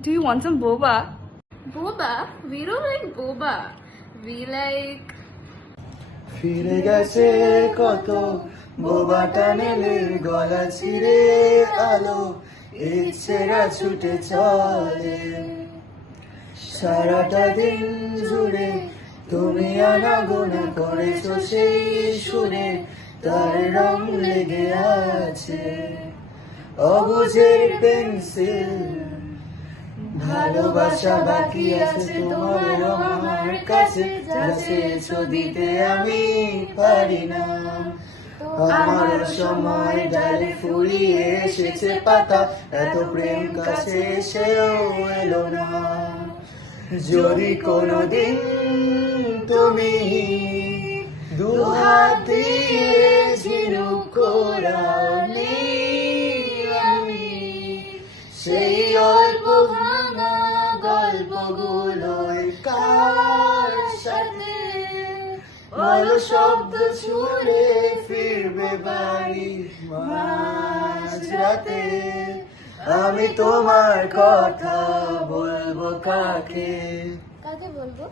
Do you want some boba? Boba? We don't like boba. We like... ফিরে গেছে কত বোবা টানেলের গলা ছিঁড়ে আলো ইচ্ছেরা ছুটে চলে সারাটা দিন জুড়ে তুমি আনাগোনা করেছো সেই সুরে তার রং লেগে আছে অবুঝের পেন্সিল ভালোবাসা বাকি আছে তোমার আমার কাছে যা চেয়েছো দিতে আমি পারি না আমার সময় ডালে ফুরিয়ে এসেছে পাতা এত প্রেম কাছে এসেও এলো না যদি কোনোদিন তুমি দুহাত দিয়ে ঝিনুক কোরালে আমি সেই অল্প ভাঙা গল্পগুলোয় কার সাথে বলো শব্দ ছুড়ে ফিরবে বাড়ি মাঝরাতে আমি তোমার কথা বলবো কাকে কাকে বলবো?